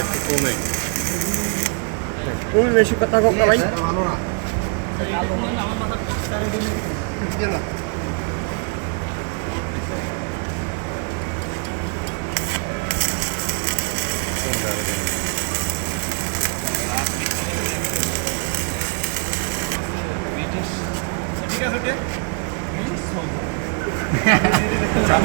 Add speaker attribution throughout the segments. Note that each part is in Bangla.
Speaker 1: একটু কমে
Speaker 2: তুমি বেশি কথা কম না ভাই
Speaker 3: ভালো না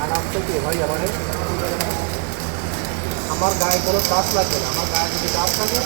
Speaker 3: ভাই আমার আমার গায়ে কোনো চাপ লাগবে না। আমার গায়ে যদি চাপ থাকে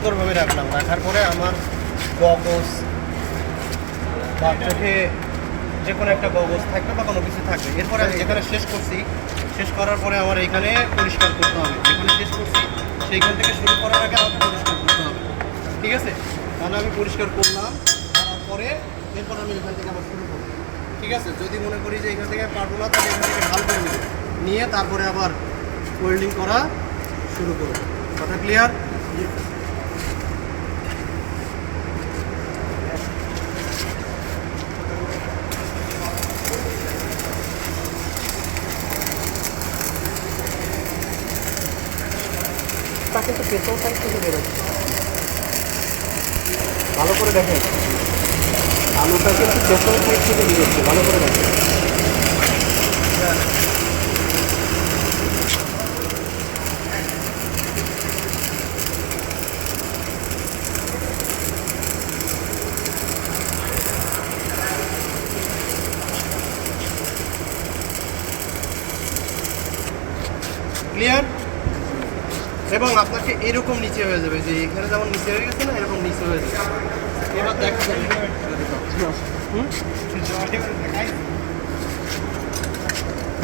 Speaker 3: সুন্দরভাবে রাখলাম। রাখার পরে আমার গগজ বা চোখে যে কোনো একটা গগজ থাকবে বা কোনো কিছু থাকবে। এরপরে আমি যেখানে শেষ করছি, শেষ করার পরে আমার এইখানে পরিষ্কার করতে হবে। যেখানে শেষ করছি, সেইখান থেকে শুরু করার আগে আমাকে পরিষ্কার করতে হবে। ঠিক আছে? তাহলে আমি পরিষ্কার করলাম, করার পরে এরপর আমি এখান থেকে আবার শুরু করব। ঠিক আছে? যদি মনে করি যে এখান থেকে পারব না, তাহলে এখান থেকে ঢাল করে নিয়ে তারপরে আবার ওয়েল্ডিং করা শুরু করব। কথা ক্লিয়ার তা কিন্তু পেছন সাইড থেকে বেরোচ্ছে। ভালো করে দেখেন। আলুটা কিন্তু পেছন সাইড থেকে বেরোচ্ছে, ভালো করে দেখেন। ক্লিয়ার এবং আপনাকে এরকম নিচে হয়ে যাবে যে এখানে যেমন নিচে হয়ে গেছে না, এরকম নিচে হয়ে যাবে। এবার দেখা?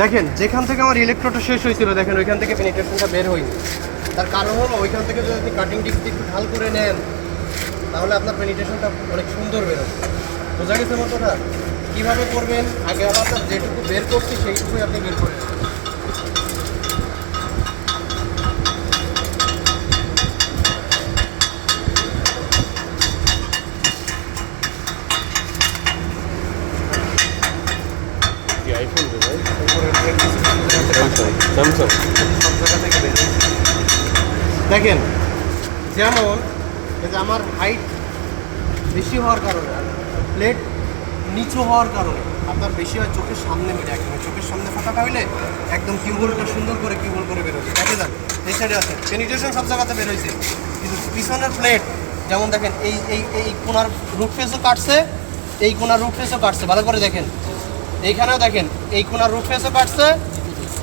Speaker 3: দেখেন, যেখান থেকে আমার ইলেকট্রোটা শেষ হয়েছিল, দেখেন, ওইখান থেকে পেনিট্রেশনটা বের হয়নি। তার কারণ হলো, ওইখান থেকে যদি আপনি কাটিং ডিস্ক একটু ঢাল করে নেন, তাহলে আপনার পেনিট্রেশনটা অনেক সুন্দর বেরোবে বোঝা গেছে মতোটা? কীভাবে করবেন? আগে আবার যেটুকু বের করছি, সেইটুকুই আপনি বের করে নেবেন।
Speaker 1: কি আইফোন তো ভাই
Speaker 3: উপরের
Speaker 1: স্যামসাং
Speaker 3: সব জায়গা থেকে দেখেন যেমন আমার হাইট বেশি হওয়ার কারণে প্লেট নিচু হওয়ার কারণে আপনার বেশি হয় চোখের সামনে বেড়ে একদম। চোখের সামনে ফাটাটা হইলে একদম কিউবলটা সুন্দর করে কিউবল করে বেরোবে দেখে যান, এই সাইডে আছে। পেনিটেশন সব জায়গাতে বেরোইছে কিন্তু পিছনের প্লেট যেমন দেখেন, এই এই এই কোনার রুট ফেসও কাটছে, এই কোনার রুট ফেসও কাটছে। ভালো করে দেখেন। এইখানেও দেখেন, এই কোনার রুট ফেসও কাটছে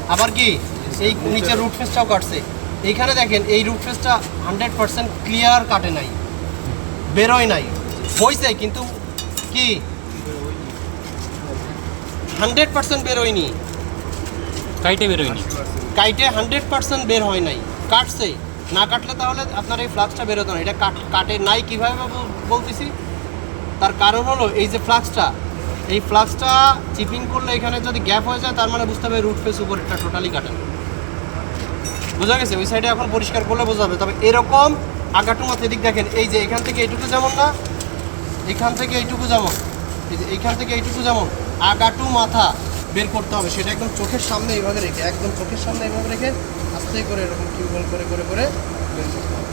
Speaker 3: আবার কি? এই নিচের রুট ফেসটাও কাটছে। এইখানে দেখেন এই রুট ফেসটা হান্ড্রেড পার্সেন্ট ক্লিয়ার কাটে নাই। বেরোয় নাই। হয়েছে কিন্তু কি? হান্ড্রেড পার্সেন্ট বেরোয়নি।
Speaker 2: কাইটে বেরোয়নি।
Speaker 3: কাইটে হান্ড্রেড পার্সেন্ট বের হয় নাই। কাটছে। না কাটলে তাহলে আপনার এই ফ্লাক্সটা বেরোতো না। এটা কাট কাটে নাই কীভাবে বল- বলতেছি? তার কারণ হলো এই যে ফ্লাক্সটা এই ফ্লাক্সটা চিপিং করলে এখানে যদি গ্যাপ হয়ে যায়, তার মানে বুঝতে হবে রুট ফেস উপরেরটা টোটালি কাটে। বোঝা গেছে? ওই সাইডে এখন পরিষ্কার করলে বোঝা যাবে। তবে এরকম আগাটু মাথা এদিক দেখেন, এই যে এখান থেকে এইটুকু যেমন না, এখান থেকে এইটুকু যেমন, এই যে এইখান থেকে এইটুকু যেমন, আগাটু মাথা বের করতে হবে। সেটা একদম চোখের সামনে এইভাবে রেখে, একদম চোখের সামনে এইভাবে রেখে আস্তে করে এরকম কিউবল করে করে করে বের করতে হবে।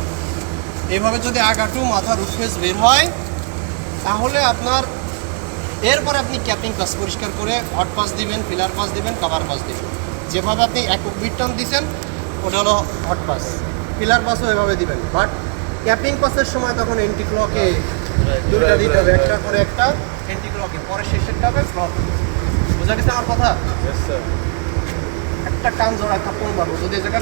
Speaker 3: এইভাবে যদি আগাটু মাথা রুট ফেস বের হয়, তাহলে আপনার এরপরে আপনি ক্যাপিং পাস পরিষ্কার করে হট পাস দিবেন পিলার পাস দিবেন কভার পাস দিবেন। যেভাবে আপনি একক বিট টান দিচ্ছেন ওটা হলো হট পাস। পিলার পাসও এভাবে দিবেন। বাট ক্যাপিং পাসের সময় তখন এন্টি ক্লকে দুইটা দিতে হবে। একটা করে একটা এন্টি ক্লকে পরে শেষেরটা হবে ক্লক বোঝা গেছে আমার কথা? একটা টান জোড়া থাপ্পড় মারবো যদি এই জায়গায়